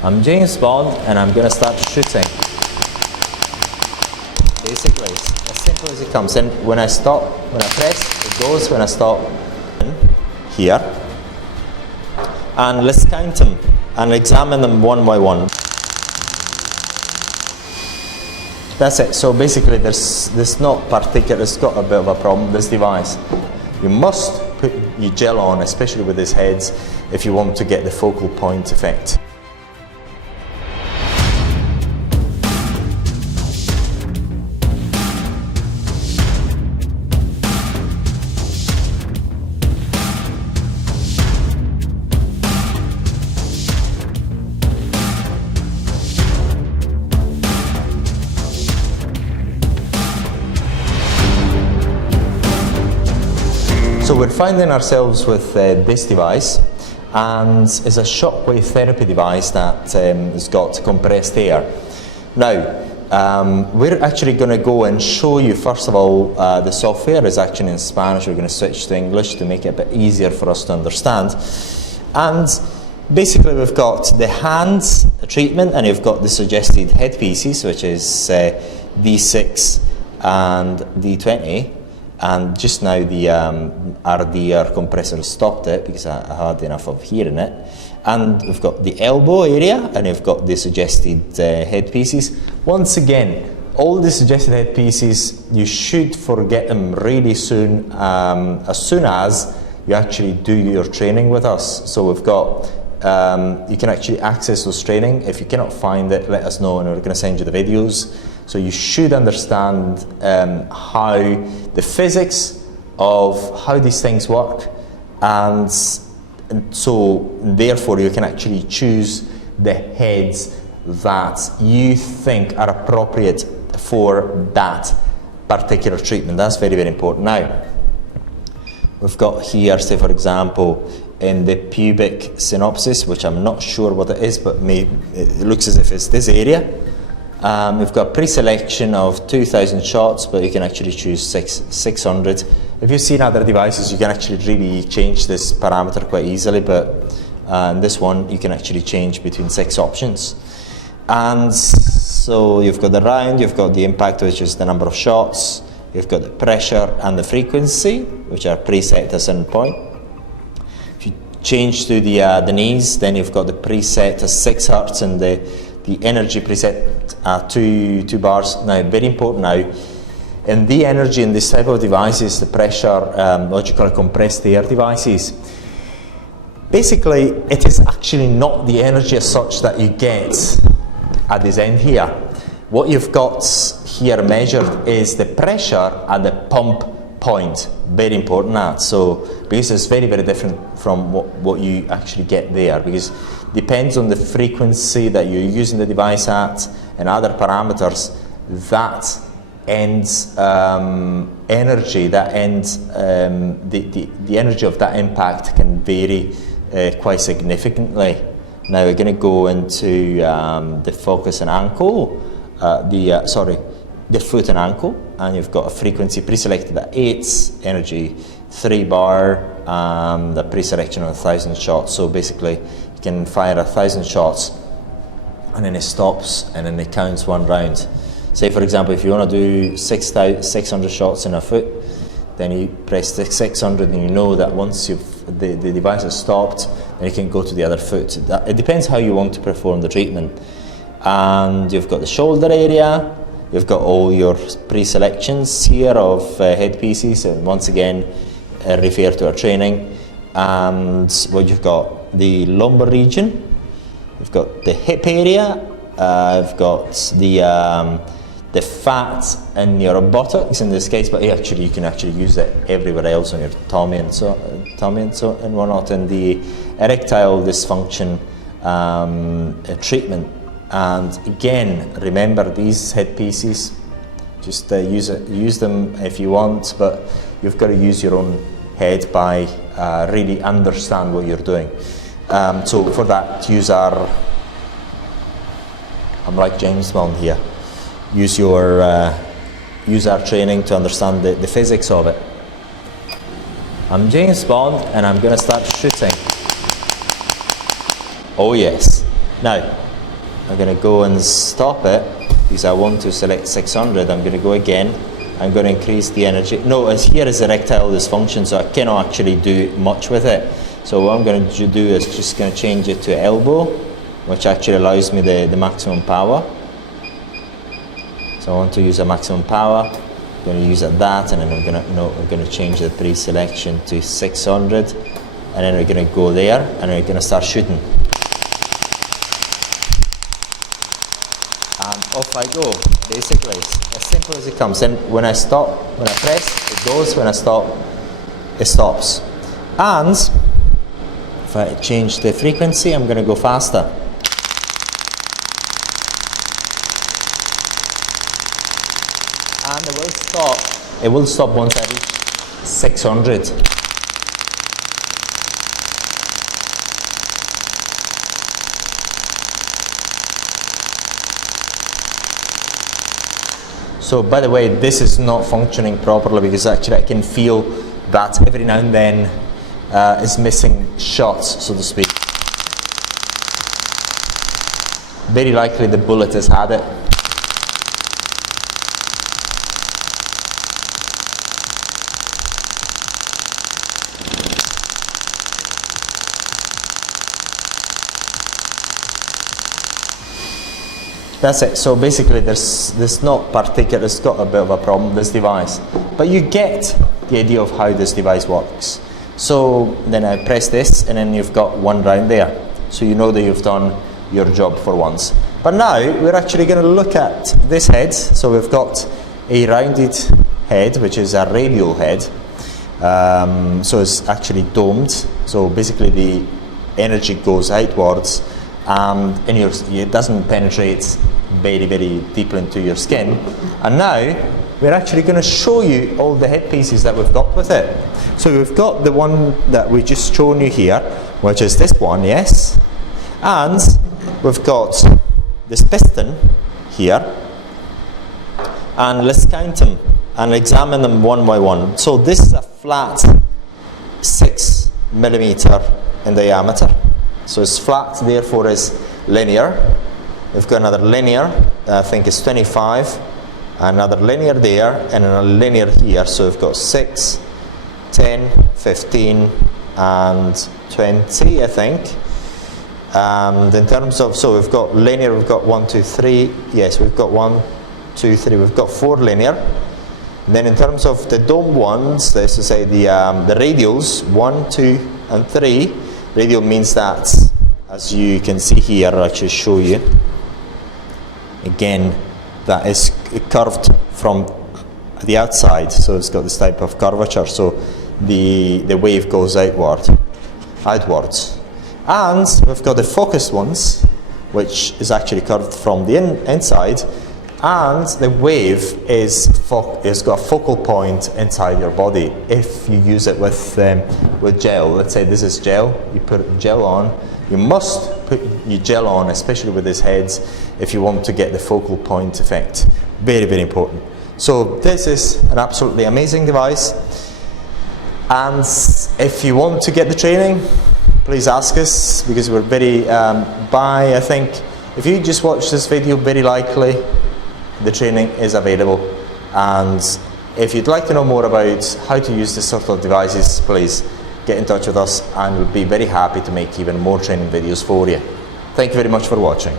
I'm James Bond and I'm going to start shooting. Basically, it's as simple as it comes. And when I stop, when I press, it goes. When I stop, here. And let's count them and examine them one by one. That's it. So basically, there's not particular. It's got a bit of a problem. This device, you must put your gel on, especially with these heads, if you want to get the focal point effect. So we're finding ourselves with this device, and it's a shockwave therapy device that has got compressed air. Now, we're actually going to go and show you, first of all, the software is actually in Spanish. We're going to switch to English to make it a bit easier for us to understand. And basically we've got the hands treatment, and you've got the suggested headpieces, which is D6 and D20. And just now the RD compressor stopped it because I had enough of hearing it. And we've got the elbow area, and you've got the suggested headpieces. Once again, all the suggested headpieces, you should forget them really soon, as soon as you actually do your training with us. So we've got, you can actually access those training. If you cannot find it, let us know and we're going to send you the videos. So you should understand how the physics of how these things work, and so therefore you can actually choose the heads that you think are appropriate for that particular treatment. That's very, very important. Now, we've got here, say for example, in the pubic synopsis, which I'm not sure what it is, but it looks as if it's this area. We've got pre-selection of 2,000 shots, but you can actually choose 600. If you've seen other devices, you can actually really change this parameter quite easily, but in this one, you can actually change between 6 options. And so you've got the round, you've got the impact, which is the number of shots, you've got the pressure and the frequency, which are preset at a certain point. If you change to the knees, then you've got the preset to 6 hertz and the energy preset at 2 bars. Now, very important now, in the energy in this type of devices, the pressure, what you call compressed air devices, basically it is actually not the energy as such that you get at this end here. What you've got here measured is the pressure at the pump point. Very important that. So, because it's very, very different from what you actually get there, because depends on the frequency that you're using the device at and other parameters, that ends energy, that ends the energy of that impact can vary quite significantly. Now we're going to go into the focus and ankle, the foot and ankle, and you've got a frequency pre-selected at 8, energy 3 bar, the pre-selection of 1,000 shots. So basically you can fire 1,000 shots and then it stops and then it counts one round. Say for example, if you want to do 600 shots in a foot, then you press 600 and you know that once the device has stopped, then you can go to the other foot. It depends how you want to perform the treatment. And you've got the shoulder area, you've got all your pre-selections here of headpieces, and once again refer to our training. And what you've got, the lumbar region, you've got the hip area, you've got the fat in your buttocks in this case, but you can actually use it everywhere else on your tummy and whatnot. And the erectile dysfunction treatment. And again, remember these headpieces, just use them if you want, but you've got to use your own head by really understand what you're doing. So for that, I'm like James Bond here. Use our training to understand the physics of it. I'm James Bond and I'm going to start shooting. Oh yes. Now, I'm going to go and stop it because I want to select 600. I'm going to go again. I'm going to increase the energy. Notice here is erectile dysfunction, so I cannot actually do much with it. So what I'm going to do is just going to change it to elbow, which actually allows me the maximum power. So I want to use a maximum power. I'm going to use it that, and then we're going to change the pre-selection to 600, and then we're going to go there, and we're going to start shooting. And off I go. Basically, it's as simple as it comes. And when I stop, when I press, it goes. When I stop, it stops. And if I change the frequency, I'm going to go faster. And it will stop. It will stop once I reach 600. So by the way, this is not functioning properly because actually I can feel that every now and then is missing shots, so to speak. Very likely the bullet has had it. That's it. So basically there's not particular, it's got a bit of a problem, this device. But you get the idea of how this device works. So then I press this, and then you've got one round there. So you know that you've done your job for once. But now we're actually going to look at this head. So we've got a rounded head, which is a radial head. So it's actually domed. So basically the energy goes outwards. And it doesn't penetrate very, very deep into your skin. And now we're actually going to show you all the headpieces that we've got with it. So we've got the one that we just shown you here, which is this one, yes. And we've got this piston here. And let's count them and examine them one by one. So this is a flat 6 millimeter in diameter. So it's flat, therefore it's linear. We've got another linear, I think it's 25, another linear there, and a linear here. So we've got 6, 10, 15, and 20, I think. And in terms of, so we've got linear, we've got 1, 2, 3. Yes, we've got 1, 2, 3. We've got 4 linear. And then in terms of the dome ones, let's just say the radials, 1, 2, and 3. Radial means that, as you can see here, I'll actually show you. Again, that is curved from the outside, so it's got this type of curvature. So the wave goes outwards. And we've got the focused ones, which is actually curved from the inside. And the wave is got a focal point inside your body. If you use it with gel, let's say this is gel, you put gel on. You must put your gel on, especially with these heads, if you want to get the focal point effect. Very, very important. So this is an absolutely amazing device. And if you want to get the training, please ask us, because we're very, I think, if you just watch this video, very likely the training is available. And if you'd like to know more about how to use this sort of devices, please get in touch with us, and we'll be very happy to make even more training videos for you. Thank you very much for watching.